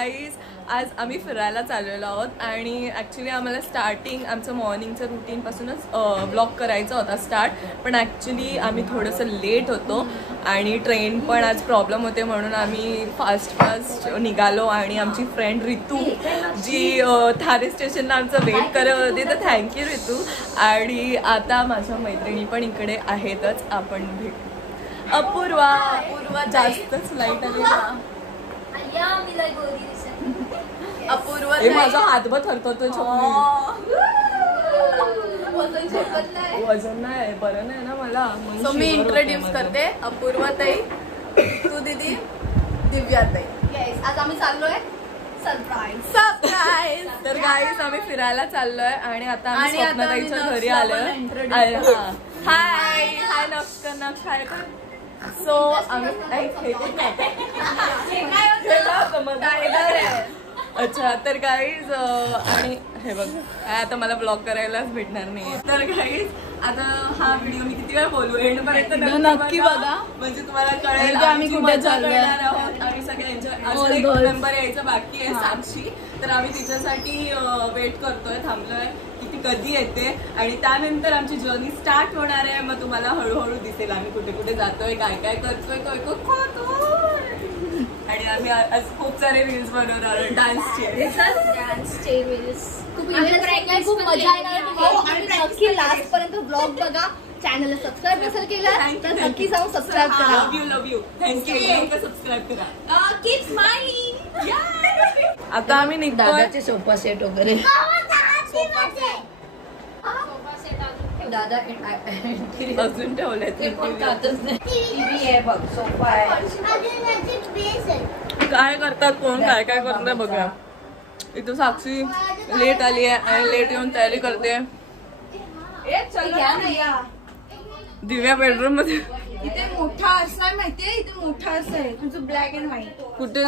Guys आज आम्ही फिरायला चाललेलो आहोत आणि ॲक्च्युली आम्हाला स्टार्टिंग आमचं मॉर्निंगचं रुटीनपासूनच ब्लॉग करायचा होता स्टार्ट, पण ॲक्च्युली आम्ही थोडंसं लेट होतो आणि ट्रेन पण आज प्रॉब्लेम होते म्हणून आम्ही फास्ट निघालो. आणि आमची फ्रेंड रितू जी थारे स्टेशनला आमचं वेट करत होती, तर थँक्यू रितू. आणि आता माझ्या मैत्रिणी पण इकडे आहेतच, आपण भेटू. अपूर्वा जास्तच लाईट आली ना. अपूर्वा माझा हातभर थरथरतोय. वजन नाही, बरं नाही ना मला. सो मी इंट्रोड्यूस करते, अपूर्वा ताई, तू दीदी, दिव्या ताई. आज आम्ही चाललोय सरप्राईज. तर गाईज आम्ही फिरायला चाललोय आणि आता आम्ही स्वप्नाताईच्या घरी आलोय. हाय नक्ष हाय. सो आम्ही अच्छा. तर गाईज आणि हे बघ आता मला ब्लॉग करायलाच भेटणार नाही. तर गाईज आता हा व्हिडिओ मी किती वेळ बोलू, एंड पर्यंत नक्की बघा, म्हणजे तुम्हाला कळेल आम्ही कुठे चालणार आहोत. आम्ही सगळे एन्जॉय. मेंबर यायचं बाकी आहे, साक्षी. तर आम्ही तिच्यासाठी वेट करतोय, थांबलोय की ती कधी येते. आणि त्यानंतर आमची जर्नी स्टार्ट होणार आहे. मग तुम्हाला हळूहळू दिसेल आम्ही कुठे कुठे जातोय, काय काय करतोय, आणि आम्ही आज खूप सारे रील्स बनवणार आहोत डान्सचे रील्स. खूप मजा येणार. नक्की लास्ट पर्यंत ब्लॉग बघा. चॅनलला सबस्क्राईब नसेल केलं तर नक्की जाऊन सबस्क्राईब करा. लव यू थँक्यू. सबस्क्राईब करा. Keep smiling. आता आम्ही दादाचे सोफा सेट वगैरे दादा अजून ठेवले ते पण जातच नाही. टीव्ही आहे बघ, सोफा आहे. काय करतात कोण काय काय करतात बघा. इथं साक्षी लेट आली आहे आणि लेट येऊन तयारी करते. दिव्या बेडरूम मध्ये. इथे मोठा आरसा आहे माहितीये, इथे मोठा आरसा आहे तुझं ब्लॅक अँड व्हाईट. कुठे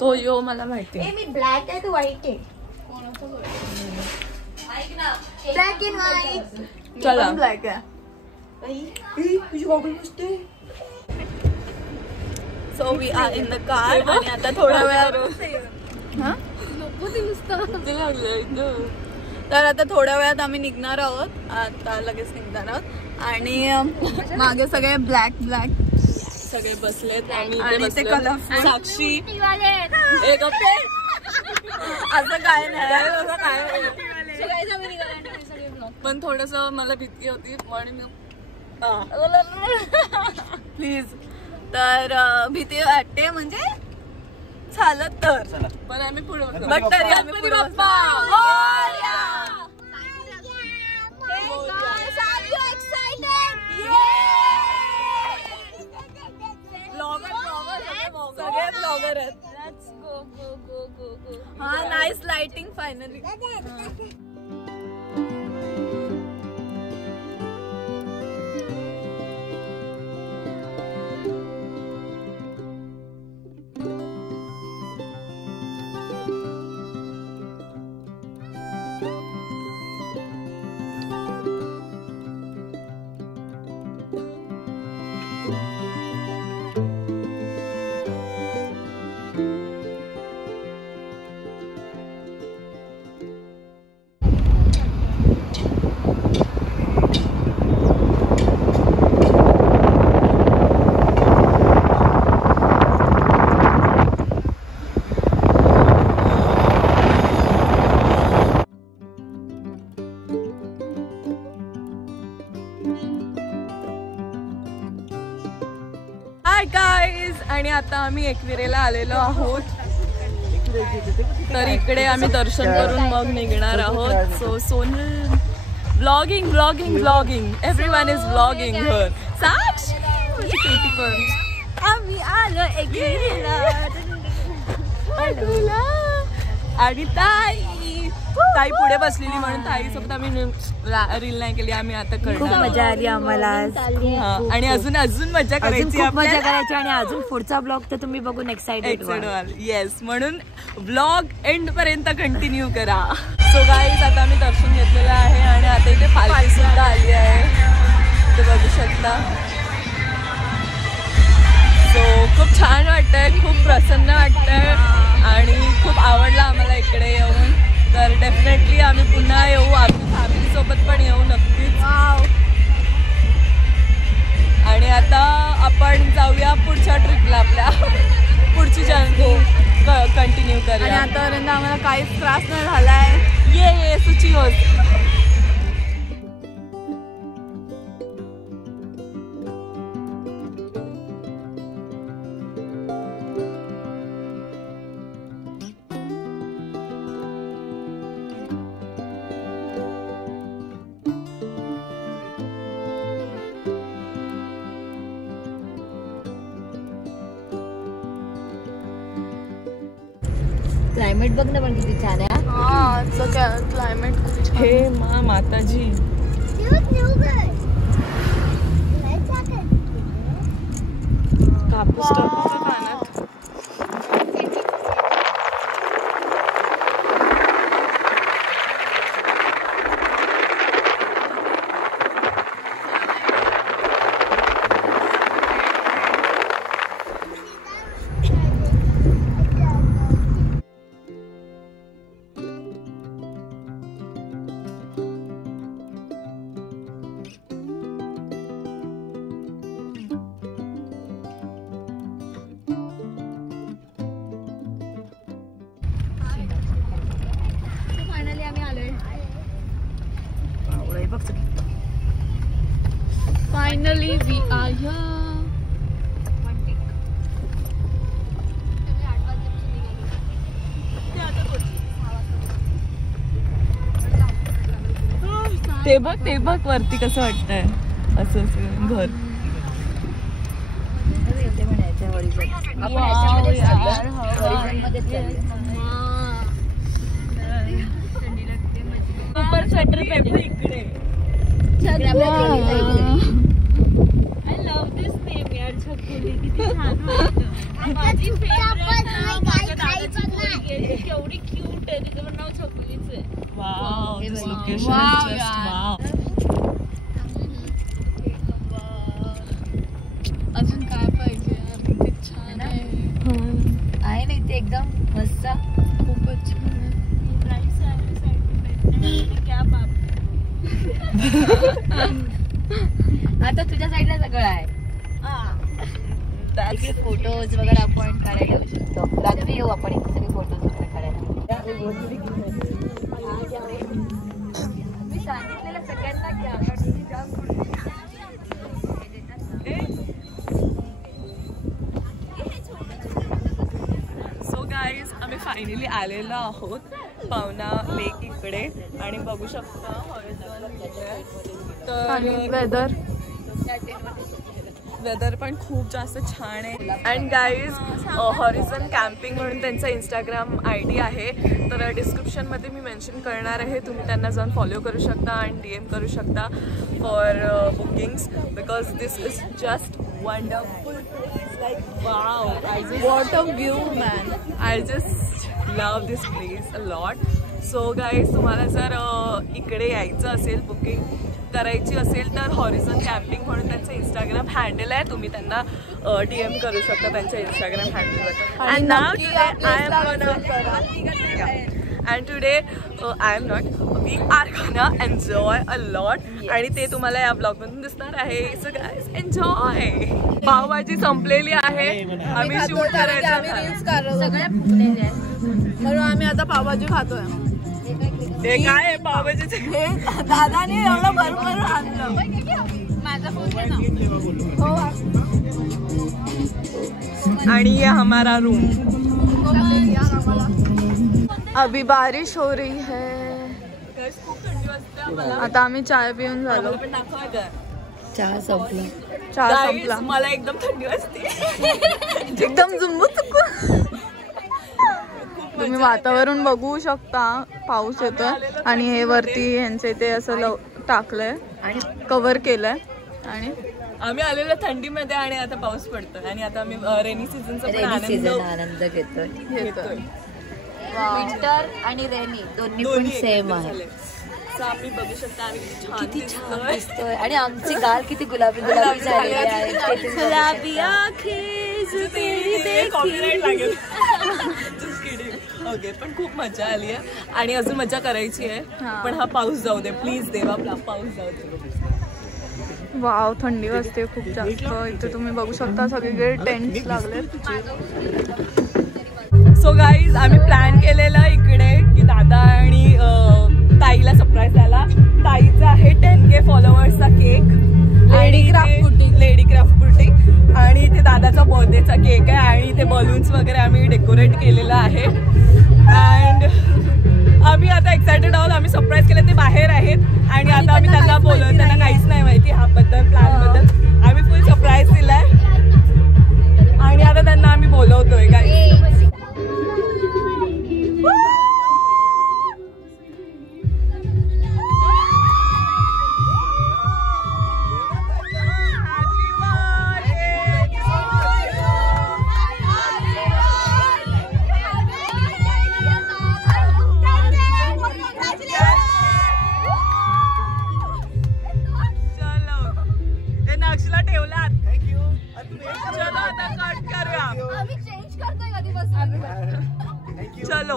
तो यो मला माहिती. मी ब्लॅक आहे, तू व्हाईट आहे. Black and white. चला ब्लॅक आहे. तुझी गॉगल मस्ते. So we are in the car आणि आता थोड्या वेळात तर आता थोड्या वेळात आम्ही निघणार आहोत. आता लगेच निघणार आहोत आणि मागे सगळे ब्लॅक सगळे बसलेत आणि ते कलरफुल. साक्षी एक असं काय नाही, पण थोडस मला भीती होती म्हणून प्लीज. तर भीती वाटते म्हणजे चालत तर, पण आम्ही पुढे बट तरी आम्ही पुढे सगळे ब्लॉगर आहेत. हा नाईस लाइटिंग फायनली. आणि आता आम्ही एकविरेला आलेलो आहोत. तर इकडे आम्ही दर्शन करून मग निघणार आहोत. So Sonal blogging everyone is blogging here. Sakshi आम्ही आलो एकविरेला. आणि ताई पुढे बसलेली म्हणून ताई सोबत आम्ही रील नाही केली. आम्ही आता खूप मजा आली आम्हाला आणि अजून मजा करायची आणि अजून पुढचा ब्लॉग तर तुम्ही बघून एक्साइटेड व्हाल. येस, म्हणून ब्लॉग एंड पर्यंत कंटिन्यू करा. सो गाईज आता आम्ही दर्शन घेतलेलं आहे आणि आता इथे पालखी सुद्धा आली आहे, ते बघू शकता. सो खूप छान वाटतंय, खूप प्रसन्न वाटतंय आणि खूप आवडलं आम्हाला इकडे येऊन. तर डेफिनेटली आम्ही पुन्हा येऊ, आमच्या फॅमिलीसोबत पण येऊ नक्कीच. आणि आता आपण जाऊया पुढच्या ट्रिपला, आपल्या पुढची जर्नी कंटिन्यू करूया. आणि आतापर्यंत आम्हाला काहीच त्रास नाही झालाय. ये सुची होत. क्लायमेट बघ ना पण किती छान आहे. क्लायमेट हे माताजी कापूस टाकूचा पाण्यात. Finally we are here. ते बघ वरती कसं वाटतंय असं घर. सुपर स्वेटर पेपर इकडे. I love this name यार, छकुली. किती छान वाटतं. माझी फेवरेट माझ्या दादाची मुलगी आहे, केवढी क्यूट आहे, तिचं पण नाव छकुलीच आहे. Wow, this location is just wow. अजून काय पाहिजे यार, किती छान आहे ना इथे एकदम मस्त, खूपच छान आहे. आता तुझ्या साईडला सगळं आहे. फोटोज वगैरे आपण काढायला येऊ शकतो. रात्री येऊ आपण इथे सगळे फोटोज वगैरे काढायला. मी सांगितलेलं सगळ्यांना सो गाईज, आम्ही फायनली आलेलो आहोत पावना लेक इकडे आणि बघू शकता वेदर वेदर पण खूप जास्त छान आहे. अँड गाईज, हॉरिझन कॅम्पिंग म्हणून त्यांचा इंस्टाग्राम ID आहे, तर डिस्क्रिप्शनमध्ये मी मेन्शन करणार आहे. तुम्ही त्यांना जाऊन फॉलो करू शकता आणि DM करू शकता for bookings, because this is just wonderful. Like wow, what a view man. I just love this place a lot. So guys, तुम्हाला जर इकडे यायचं असेल, बुकिंग करायची असेल, तर हॉरिझन कॅम्पिंग म्हणून त्यांचं इंस्टाग्राम हँडल आहे. तुम्ही त्यांना DM करू शकता त्यांच्या इंस्टाग्राम हँडलवर. अँड नाव today I am we are gonna enjoy a lot. आणि ते तुम्हाला या ब्लॉगमधून दिसणार आहे. So guys, enjoy. पावभाजी संपलेली आहे, आम्ही शूट करायचं सगळ्या म्हणून आम्ही आता पावभाजी खातोय. ते काय आहे पावभाजीचे? दादाने एवढं भरभर आणलं. माझा आणि ये हमारा रूम. अभी बारिश हो रही है. आता आम्ही चाय पिऊन झालो. चहा संपला. चहा संपला. मला एकदम थंडी वाजते. एकदम जुम्मू चुकू. तुम्ही वातावरण बघू शकता, पाऊस येतोय आणि हे वरती ह्यांचे इथे असं टाकलंय आणि कव्हर केलंय. आणि आम्ही आलेलो थंडीमध्ये आणि आता पाऊस पडतोय आणि आता आम्ही रेनी सीझनचा पण आनंद घेतोय. विंटर आणि रेनी दोन्ही पण सेम आहे. आम्ही बघू शकता आम्ही किती छान दिसतोय. आणि आमची गाल किती गुलाबी गुलाबी झालेली आहे. गुलाबी आंखें कॉपीराइट लागेल. ओके, पण खूप मजा आली आहे आणि अजून मजा करायची आहे. पण हा पाऊस जाऊ दे प्लीज देवा, पाऊस जाऊ दे. वाव, थंडी वाजते खूप जास्त. इथे तुम्ही बघू शकता सगळीकडे टेंट्स लागले. सो गाईज, आम्ही प्लॅन केलेला इकडे की दादा आणि ताईला सरप्राईज द्यायला. ताईचा आहे 10K फॉलोअर्सचा केक, लेडी क्राफ्ट बुटीक, आणि इथे दादाचा बर्थडेचा केक आहे आणि इथे बलून्स वगैरे आम्ही डेकोरेट केलेला आहे. अँड आम्ही आता एक्सायटेड आहोत. आम्ही सरप्राईज केलं, ते बाहेर आहेत आणि आता आम्ही त्यांना बोलवतो. त्यांना काहीच नाही माहिती ह्याबद्दल, प्लॅनबद्दल. आम्ही फुल सरप्राईज दिलाय आणि आता त्यांना आम्ही बोलवतोय. काय चलो,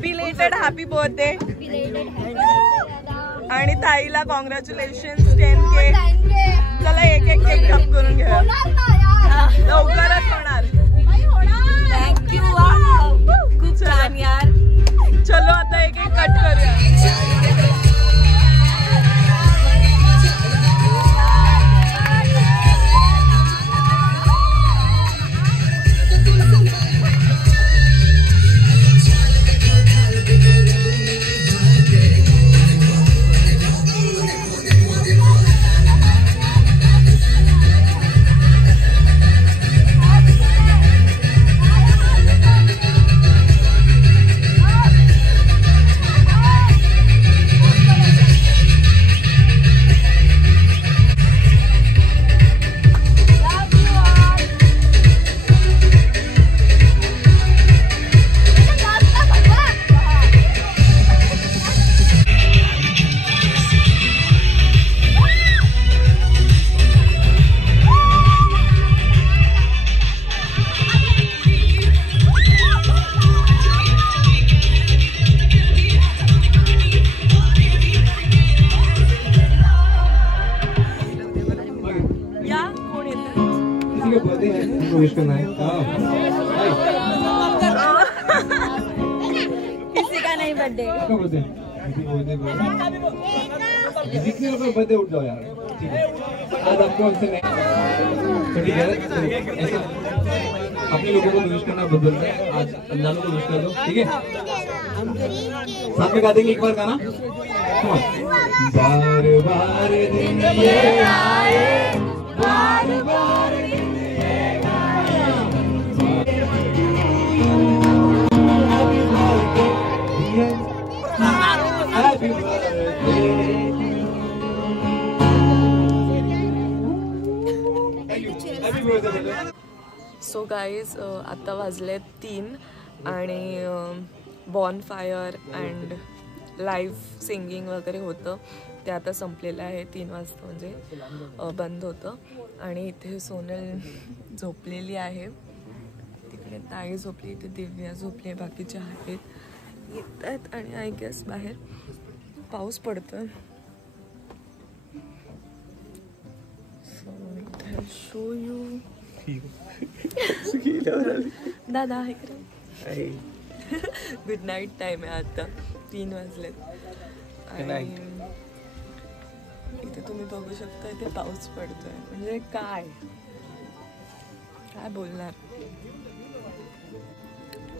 बिलेटेड हॅपी बर्थडे. आणि ताईला कॉंग्रॅच्युलेशन 10K. चला एक एक केक कट करून घेऊया. लवकरच होणार. थँक्यू, खूप छान यार. चलो आता एक एक कट करूया. किसी का नहीं बर्थडे. बर्थडे उठ जाओ यार. ठीक है, आज आपको हमसे नहीं. ठीक है, ऐसा अपने लोगों को विश करना बदल है. आज अंजानों को विश कर दो. ठीक है, साथ में गा देंगे एक बार गाना. बार बार दिन ये आए, बार बार दिन ये आए. Happy birthday. सो गाईज, आता वाजले 3 आणि बॉन फायर अँड लाईव्ह सिंगिंग वगैरे होतं ते आता संपलेलं आहे. 3 वाजता म्हणजे बंद होतं. आणि इथे सोनल झोपलेली आहे, तिकडे ताई झोपली, इथे दिव्या झोपली, बाकीच्या आहेत येत आहेत. आणि आय गेस बाहेर पाऊस पडतोय. सो शो यू दादा इकडे. गुड नाईट टाइम आहे आता, 3 वाजलेत. आणि इथे तुम्ही बघू शकता इथे पाऊस पडतोय. म्हणजे काय बोलणार.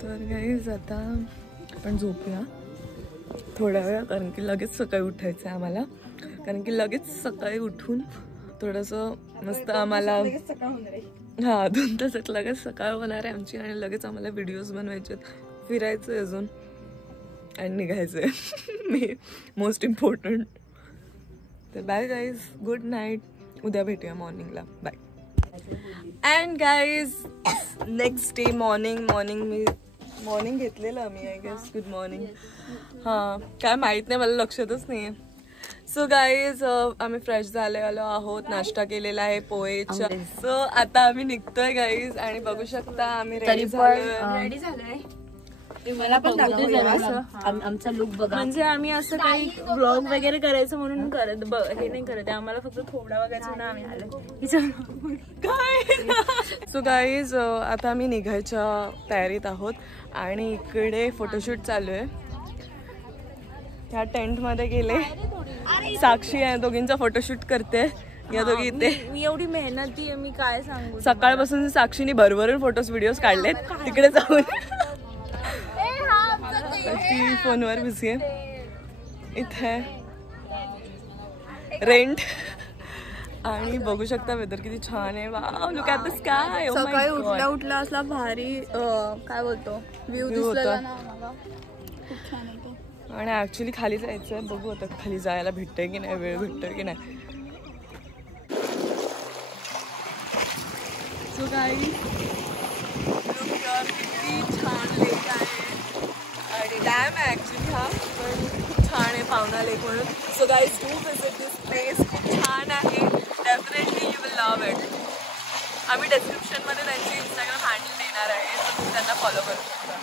तर गाईज आता आपण झोपूया थोड्या वेळ, कारण की लगेच सकाळी उठायचं आहे आम्हाला. कारण की लगेच सकाळी उठून थोडंसं मस्त आम्हाला 2 तासात लगेच सकाळ होणार आहे आमची. आणि लगेच आम्हाला व्हिडिओज बनवायचे आहेत, फिरायचं आहे अजून आणि निघायचं आहे. Most important. तर बाय गाईज, गुड नाईट. उद्या भेटूया मॉर्निंगला. Bye. And guys, next day morning घेतलेलं मी, आय गेस. Good morning. हां, काय माहीत नाही, मला लक्षातच नाही आहे. सो गाईज आम्ही फ्रेश झालेलो आहोत, नाश्ता केलेला आहे पोहेचा. सो आता आम्ही निघतोय गाईज आणि बघू शकता आम्ही रेडी झालोय. मला पण आमचा लुक बघा. म्हणजे आम्ही असं काही ब्लॉग वगैरे करायचं म्हणून हे नाही करत, आम्हाला फक्त थोडा बघायचं ना आम्ही आलो काय. सो गाईज आता आम्ही निघायच्या तयारीत आहोत आणि इकडे फोटोशूट चालू आहे. ह्या टेंट मध्ये गेले, साक्षी आहे दोघींचा फोटोशूट करते. या दोघी इथे. मी एवढी मेहनती आहे, मी काय सांगू. सकाळपासून साक्षीने भरभरून फोटोज व्हिडिओज काढलेत तिकडे जाऊन. ती फोनवर बिझी आहे. इथे रेंट आणि बघू शकता वेदर किती छान आहे. Wow, look at the sky. सकाळी उठल्या उठल्या असला भारी काय बोलतो व्ह्यू दिसला ना मला, खूप छान होतं. आणि ऍक्च्युली खाली जायचंय, बघू आता खाली जायला भेटतंय की नाही, वेळ भेटतोय की नाही. सो गाईज किती छान लेक आहे आणि डॅम आहे ऍक्च्युली हा, पण खूप छान आहे पावना लेक म्हणून. So guys do visit this place, खूप छान आहे. Definitely you will love it. आम्ही डिस्क्रिप्शनमध्ये त्यांची इंस्टाग्राम हँडल देणार आहे, तर तुम्ही त्यांना फॉलो करू शकता.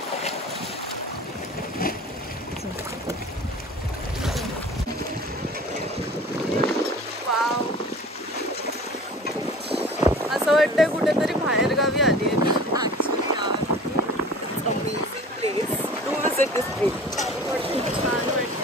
वाव, असं वाटतंय कुठेतरी बाहेर गावी आली आहे मी. Amazing place, do visit this place. छान वाटतं.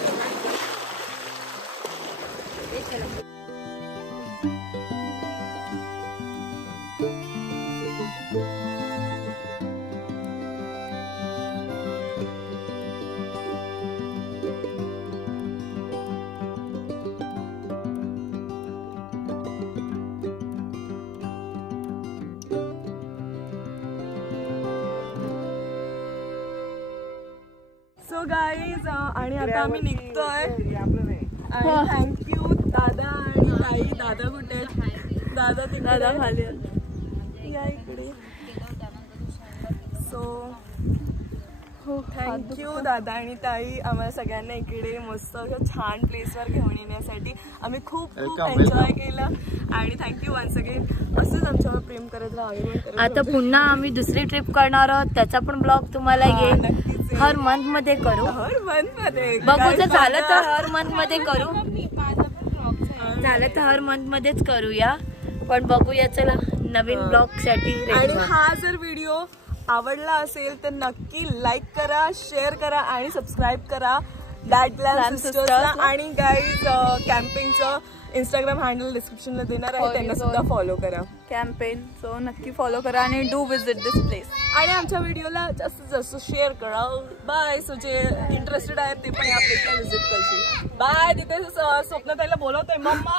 सो गाईज आणि आता आम्ही निघतोय आणि थँक्यू दादा आणि ताई. दादा कुठे आहेत? दादा ती दादा खाली या इकडे. सो थँक्यू दादा आणि ताई आम्हाला सगळ्यांना इकडे मस्त छान प्लेसवर घेऊन येण्यासाठी. आम्ही खूप खूप एन्जॉय केलं आणि थँक्यू वन्स अगेन. असंच आमच्यावर प्रेम करत राहा. आता पुन्हा आम्ही दुसरी ट्रिप करणार आहोत, त्याचा पण ब्लॉग तुम्हाला येईल. हर मंथ मध्ये करू, हर मंथ मध्ये बघू. जर झालं तर हर मंथ मध्ये करू, झालं तर हर मंथ मध्येच करूया. पण बघूया, चला नवीन ब्लॉग साठी. आणि हा जर व्हिडिओ आवडला असेल तर नक्की लाईक करा, शेअर करा आणि सबस्क्राईब करा डॅड ग्लॅम सिस्टर्सला. आणि गाईज कॅम्पेनचं इंस्टाग्राम हँडल डिस्क्रिप्शनला देणार आहे, त्यांना सुद्धा फॉलो करा. कॅम्पेन. सो नक्की फॉलो करा आणि डू विजिट दिस प्लेस. आणि आमच्या व्हिडिओला जास्तीत जास्त शेअर करा. बाय. सो जे इंटरेस्टेड आहेत ते पण या प्लेसला व्हिजिट करतील. बाय. तिथे स्वप्नताईला बोलवतोय मम्मा.